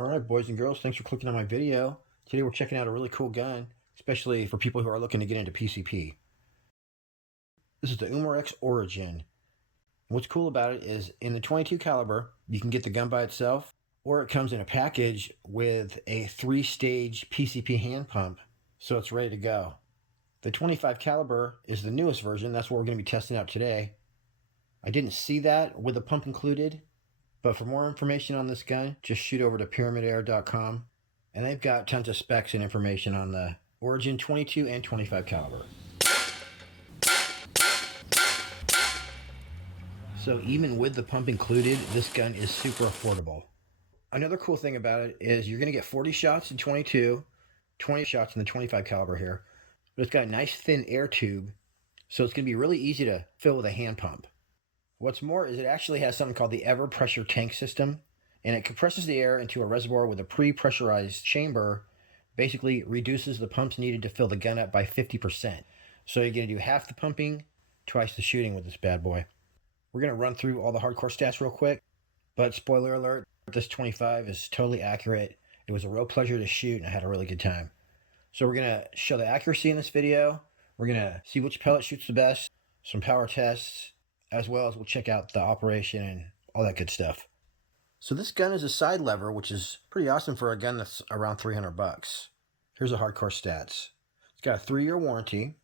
Alright, boys and girls, thanks for clicking on my video. Today we're checking out a really cool gun, especially for people who are looking to get into PCP. This is the Umarex Origin. What's cool about it is in the 22 caliber, you can get the gun by itself, or it comes in a package with a 3-stage PCP hand pump, so it's ready to go. The 25 caliber is the newest version. That's what we're going to be testing out today. I didn't see that with the pump included, but for more information on this gun, just shoot over to pyramidair.com. And they've got tons of specs and information on the Origin 22 and 25 caliber. So even with the pump included, this gun is super affordable. Another cool thing about it is you're going to get 40 shots in 22, 20 shots in the 25 caliber here. But it's got a nice thin air tube, so it's going to be really easy to fill with a hand pump. What's more is it actually has something called the Ever Pressure Tank System, and it compresses the air into a reservoir with a pre-pressurized chamber, basically reduces the pumps needed to fill the gun up by 50%. So you're going to do half the pumping, twice the shooting with this bad boy. We're going to run through all the hardcore stats real quick, but spoiler alert, this 25 is totally accurate. It was a real pleasure to shoot, and I had a really good time. So we're going to show the accuracy in this video. We're going to see which pellet shoots the best, some power tests, as well as we'll check out the operation and all that good stuff. So this gun is a side lever, which is pretty awesome for a gun that's around 300 bucks. Here's the hardcore stats. It's got a 3-year warranty.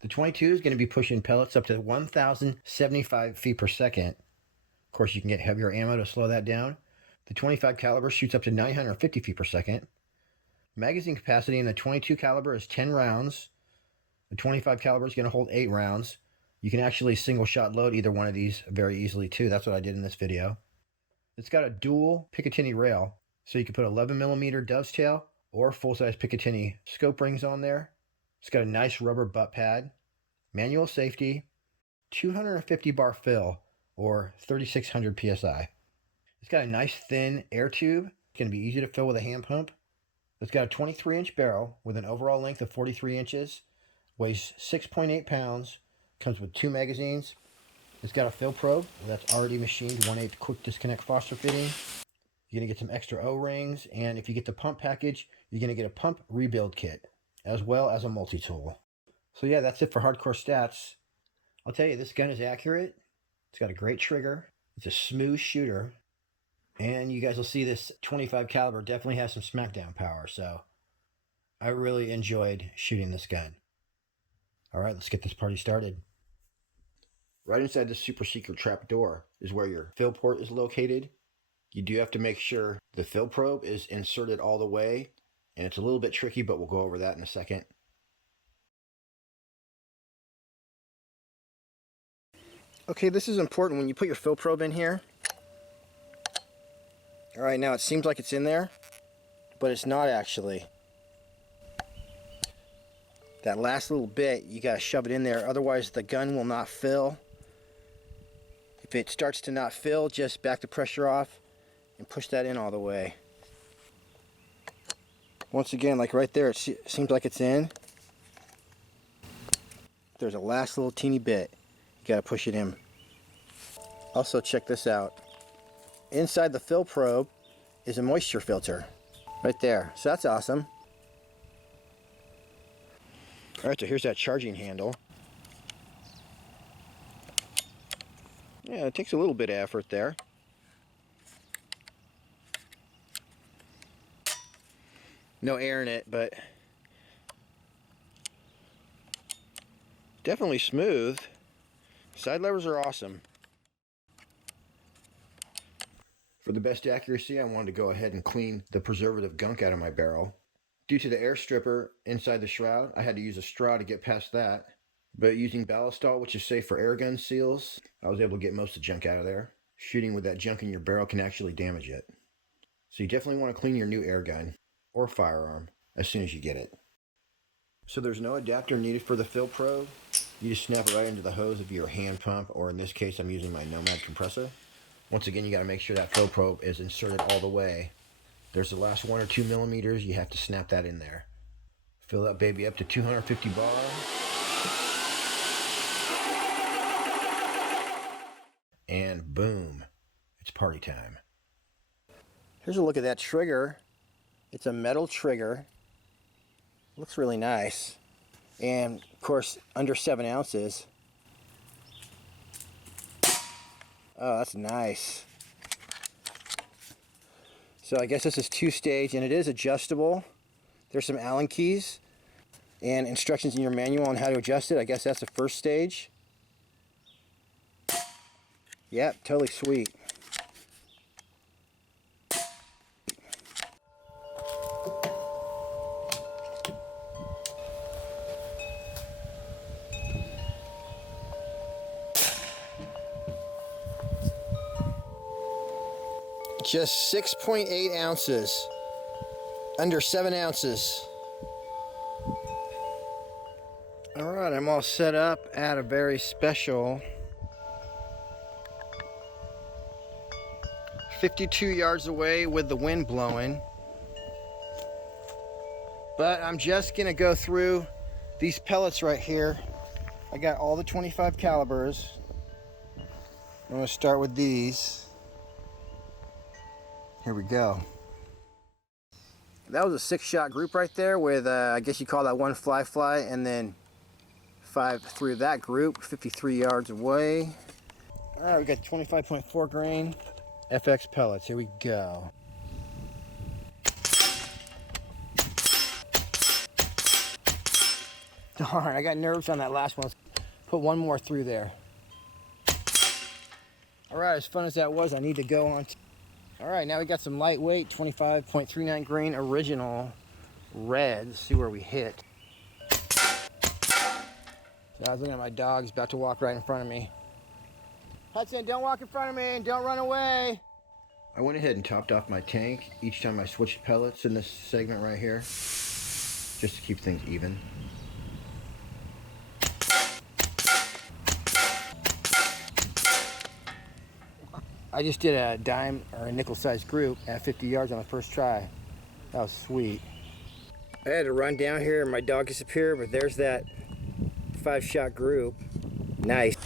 The 22 is going to be pushing pellets up to 1,075 feet per second. Of course, you can get heavier ammo to slow that down. The 25 caliber shoots up to 950 feet per second. Magazine capacity in the 22 caliber is 10 rounds. The 25 caliber is going to hold 8 rounds. You can actually single shot load either one of these very easily too. That's what I did in this video. It's got a dual Picatinny rail, so you can put 11mm dovetail or full-size Picatinny scope rings on there. It's got a nice rubber butt pad, manual safety, 250 bar fill, or 3,600 psi. It's got a nice thin air tube. It's going to be easy to fill with a hand pump. It's got a 23-inch barrel with an overall length of 43 inches, weighs 6.8 pounds, comes with 2 magazines. It's got a fill probe that's already machined 1/8 quick disconnect Foster fitting. You're going to get some extra O-rings, and if you get the pump package, you're going to get a pump rebuild kit, as well as a multi-tool. So yeah, that's it for hardcore stats. I'll tell you, this gun is accurate. It's got a great trigger. It's a smooth shooter. And you guys will see this 25 caliber definitely has some smackdown power, so I really enjoyed shooting this gun. All right, let's get this party started. Right inside this super secret trap door is where your fill port is located. You do have to make sure the fill probe is inserted all the way, and it's a little bit tricky, but we'll go over that in a second. Okay, this is important when you put your fill probe in here. All right, now it seems like it's in there, but it's not actually. That last little bit, you gotta shove it in there, otherwise the gun will not fill. If it starts to not fill, just back the pressure off and push that in all the way. Once again, like right there, it seems like it's in. There's a last little teeny bit. You gotta push it in. Also, check this out. Inside the fill probe is a moisture filter. Right there. So that's awesome. Alright, so here's that charging handle. Yeah, it takes a little bit of effort there. No air in it, but definitely smooth. Side levers are awesome. For the best accuracy, I wanted to go ahead and clean the preservative gunk out of my barrel. Due to the air stripper inside the shroud, I had to use a straw to get past that. But using ballistol, which is safe for airgun seals, I was able to get most of the junk out of there. Shooting with that junk in your barrel can actually damage it. So you definitely want to clean your new airgun or firearm as soon as you get it. So there's no adapter needed for the fill probe. You just snap it right into the hose of your hand pump, or in this case I'm using my Nomad compressor. Once again, you got to make sure that fill probe is inserted all the way. There's the last 1 or 2 millimeters, you have to snap that in there. Fill that baby up to 250 bar. And boom, it's party time. Here's a look at that trigger. It's a metal trigger. Looks really nice. And of course, under 7 ounces. Oh, that's nice. So I guess this is 2-stage, and it is adjustable. There's some Allen keys and instructions in your manual on how to adjust it. I guess that's the first stage. Yep, totally sweet. Just 6.8 ounces, under 7 ounces. All right, I'm all set up at a very special 52 yards away with the wind blowing. But I'm just gonna go through these pellets right here. I got all the 25 calibers. I'm gonna start with these. Here we go. That was a 6-shot group right there with, I guess you call that one fly, and then 5 through that group, 53 yards away. All right, we got 25.4 grain FX pellets. Here we go. Darn, I got nerves on that last one. Let's put one more through there. All right, as fun as that was, I need to go on. All right, now we got some lightweight 25.39 grain original red. Let's see where we hit. So I was looking at my dog. He's about to walk right in front of me. Hudson, don't walk in front of me and don't run away. I went ahead and topped off my tank each time I switched pellets in this segment right here, just to keep things even. I just did a dime or a nickel sized group at 50 yards on the first try. That was sweet. I had to run down here and my dog disappeared, but there's that 5-shot group. Nice.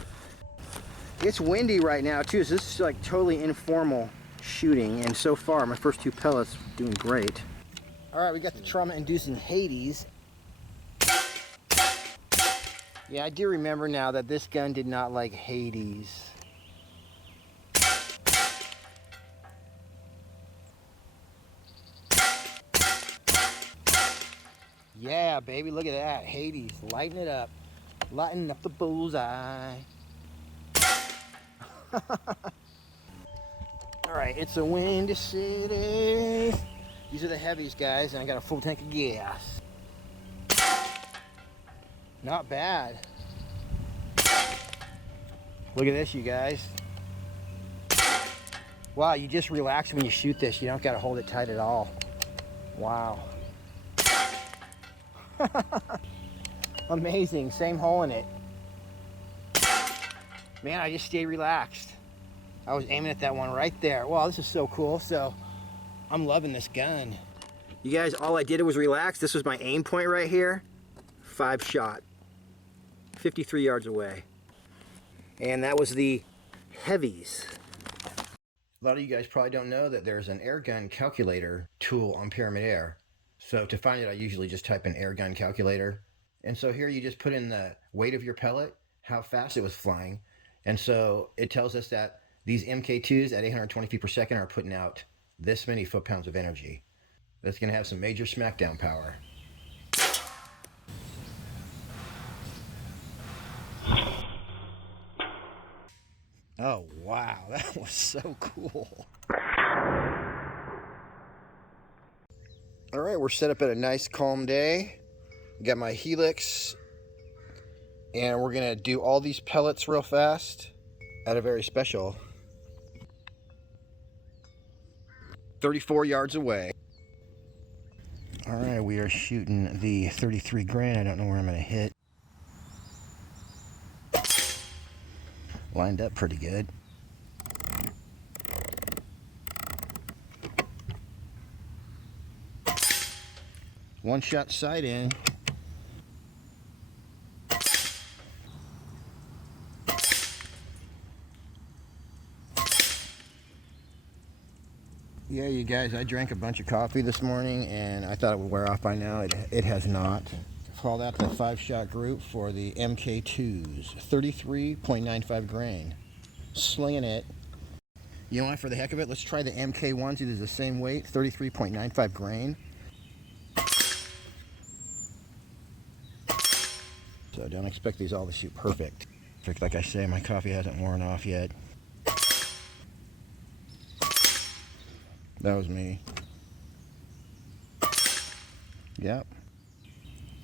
It's windy right now too, so this is like totally informal shooting, and so far my first 2 pellets doing great. All right, we got the trauma-inducing Hades. Yeah, I do remember now that this gun did not like Hades. Yeah, baby, look at that. Hades, lighten it up. Lighten up the bullseye. All right, it's a windy city. These are the heavies, guys, and I got a full tank of gas. Not bad. Look at this, you guys. Wow, you just relax when you shoot this. You don't got to hold it tight at all. Wow. Amazing, same hole in it. Man, I just stay relaxed. I was aiming at that one right there. Wow, this is so cool. So I'm loving this gun. You guys, all I did was relax. This was my aim point right here. 5-shot, 53 yards away. And that was the heavies. A lot of you guys probably don't know that there's an Airgun calculator tool on Pyramid Air. So to find it, I usually just type in Airgun calculator. And so here you just put in the weight of your pellet, how fast it was flying. And so it tells us that these MK2s at 820 feet per second are putting out this many foot-pounds of energy. That's going to have some major smackdown power. Oh, wow, that was so cool. All right, we're set up at a nice calm day. Got my Helix, and we're gonna do all these pellets real fast at a very special 34 yards away. All right, we are shooting the 33 grain. I don't know where I'm gonna hit. Lined up pretty good. One shot sight in. Yeah, you guys, I drank a bunch of coffee this morning and I thought it would wear off by now. It has not. Call that the 5-shot group for the MK2s. 33.95 grain. Slinging it. You know what, for the heck of it, let's try the MK1s. It is the same weight, 33.95 grain. So don't expect these all to shoot perfect. Like I say, my coffee hasn't worn off yet. That was me. Yep.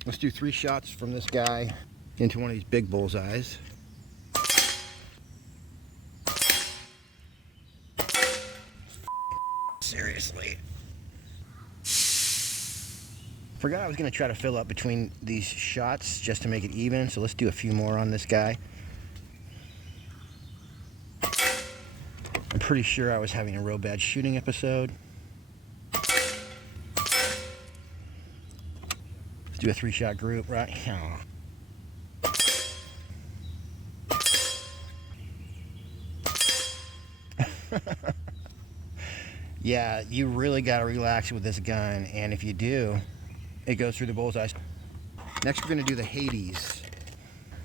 Let's do 3 shots from this guy into one of these big bullseyes. Seriously. Forgot I was going to try to fill up between these shots just to make it even, so let's do a few more on this guy. I'm pretty sure I was having a real bad shooting episode. Let's do a 3-shot group, right? Yeah, you really got to relax with this gun, and if you do, it goes through the bullseye. Next, we're going to do the Hades.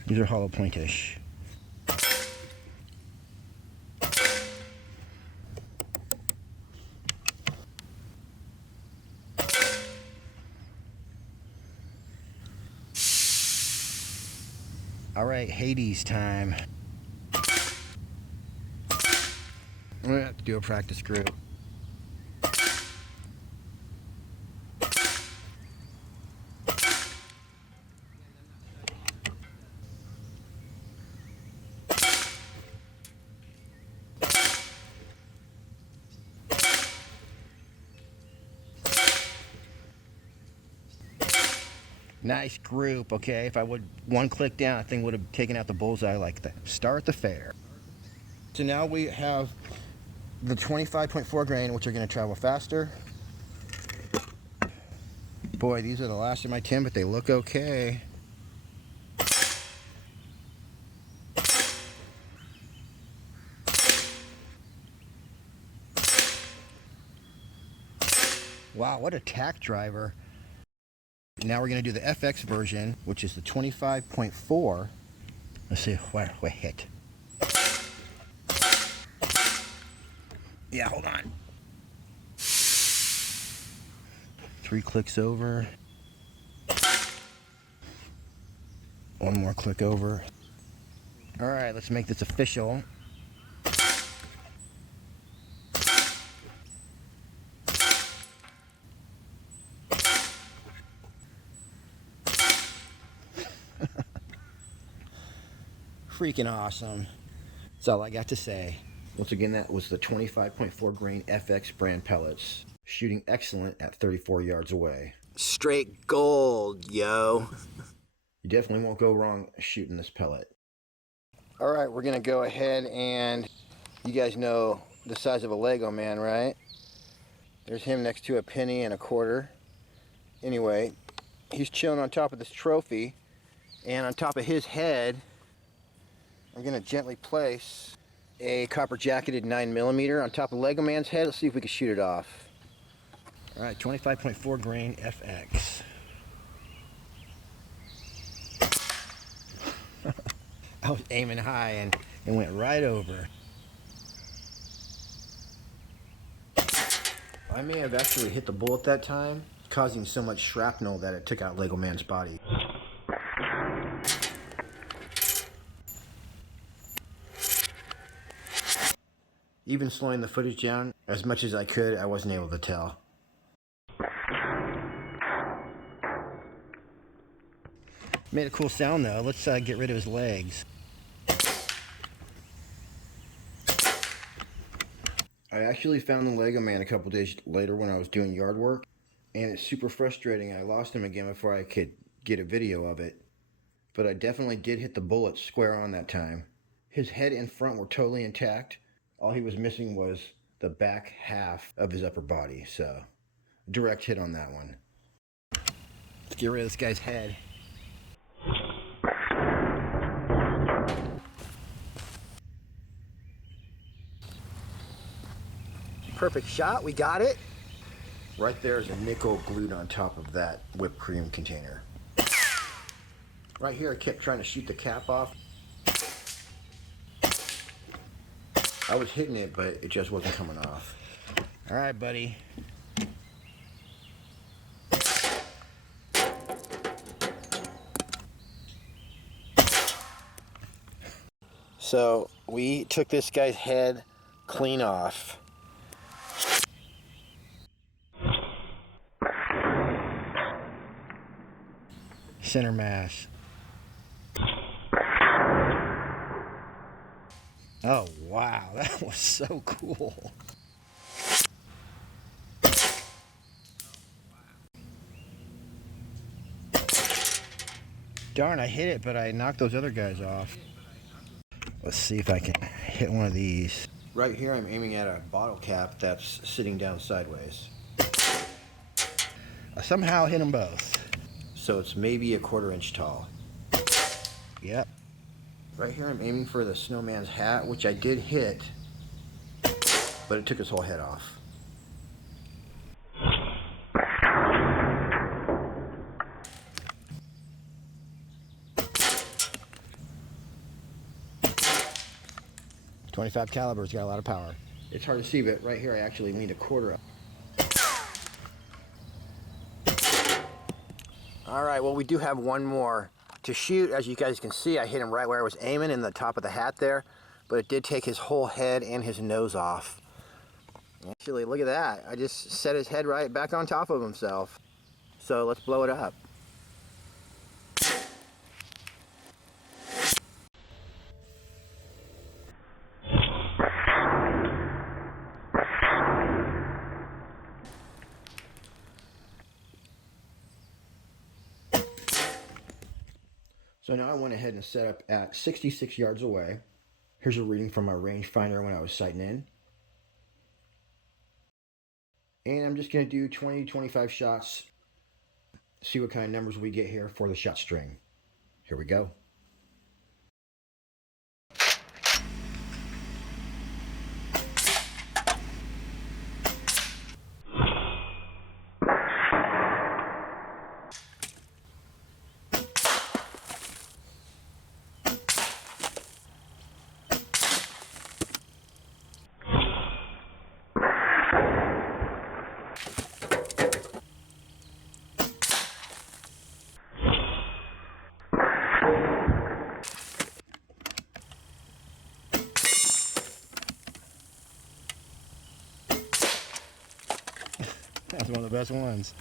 These are hollow pointish. All right, Hades time. I'm going to have to do a practice group. Nice group, okay? If I would one click down, I think would have taken out the bullseye like the star at the fair. So now we have the 25.4 grain, which are going to travel faster. Boy, these are the last of my 10, but they look okay. Wow, what a tack driver. Now we're going to do the FX version, which is the 25.4. Let's see where we hit. Yeah, hold on. 3 clicks over. 1 more click over. All right, let's make this official. Freaking awesome. That's all I got to say. Once again, that was the 25.4 grain FX brand pellets, shooting excellent at 34 yards away. Straight gold, yo. You definitely won't go wrong shooting this pellet. All right, we're gonna go ahead and, you guys know the size of a Lego man, right? There's him next to a penny and a quarter. Anyway, he's chilling on top of this trophy, and on top of his head, I'm going to gently place a copper jacketed 9mm on top of Lego Man's head. Let's see if we can shoot it off. All right, 25.4 grain FX. I was aiming high and it went right over. I may have actually hit the bullet that time, causing so much shrapnel that it took out Lego Man's body. Even slowing the footage down as much as I could, I wasn't able to tell. Made a cool sound though. Let's get rid of his legs. I actually found the Lego Man a couple days later when I was doing yard work, and it's super frustrating. I lost him again before I could get a video of it. But I definitely did hit the bullet square on that time. His head and front were totally intact. All he was missing was the back half of his upper body, so direct hit on that one. Let's get rid of this guy's head. perfect shot. We got it. Right there is a nickel glued on top of that whipped cream container. Right here, I kept trying to shoot the cap off. I was hitting it, but it just wasn't coming off. All right, buddy. So we took this guy's head clean off. Center mass. Oh wow, that was so cool. Darn, I hit it, but I knocked those other guys off. Let's see if I can hit one of these. Right here, I'm aiming at a bottle cap that's sitting down sideways. I somehow hit them both. So it's maybe a 1/4 inch tall. Yep. Right here, I'm aiming for the snowman's hat, which I did hit, but it took his whole head off. .25 caliber's got a lot of power. It's hard to see, but right here I actually leaned a 1/4 up. All right, well, we do have one more to shoot. As you guys can see, I hit him right where I was aiming in the top of the hat there, but it did take his whole head and his nose off. Actually, look at that. I just set his head right back on top of himself. So let's blow it up. So now I went ahead and set up at 66 yards away. Here's a reading from my rangefinder when I was sighting in. And I'm just going to do 20-25 shots, see what kind of numbers we get here for the shot string. Here we go. That's one of the best ones.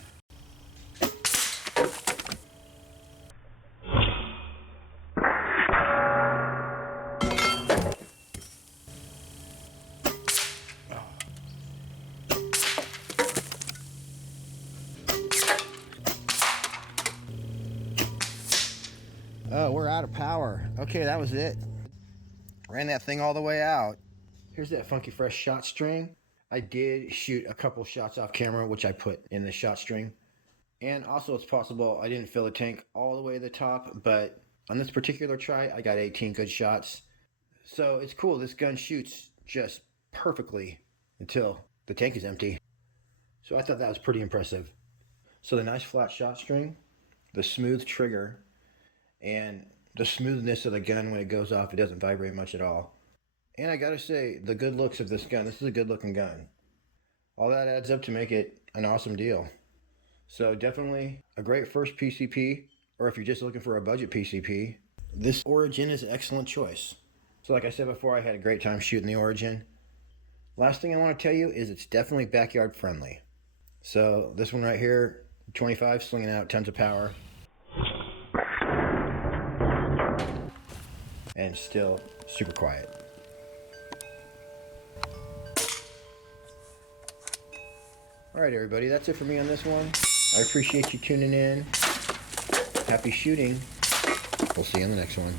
Oh, we're out of power. Okay, that was it. Ran that thing all the way out. Here's that funky fresh shot string. I did shoot a couple shots off camera, which I put in the shot string. And also it's possible I didn't fill the tank all the way to the top, but on this particular try, I got 18 good shots. So it's cool. This gun shoots just perfectly until the tank is empty. So I thought that was pretty impressive. So the nice flat shot string, the smooth trigger, and the smoothness of the gun when it goes off, it doesn't vibrate much at all. And I gotta say, the good looks of this gun, this is a good looking gun. All that adds up to make it an awesome deal. So definitely a great first PCP, or if you're just looking for a budget PCP, this Origin is an excellent choice. So like I said before, I had a great time shooting the Origin. Last thing I want to tell you is it's definitely backyard friendly. So this one right here, 25, slinging out tons of power. And still super quiet. Alright everybody, that's it for me on this one. I appreciate you tuning in. Happy shooting. We'll see you on the next one.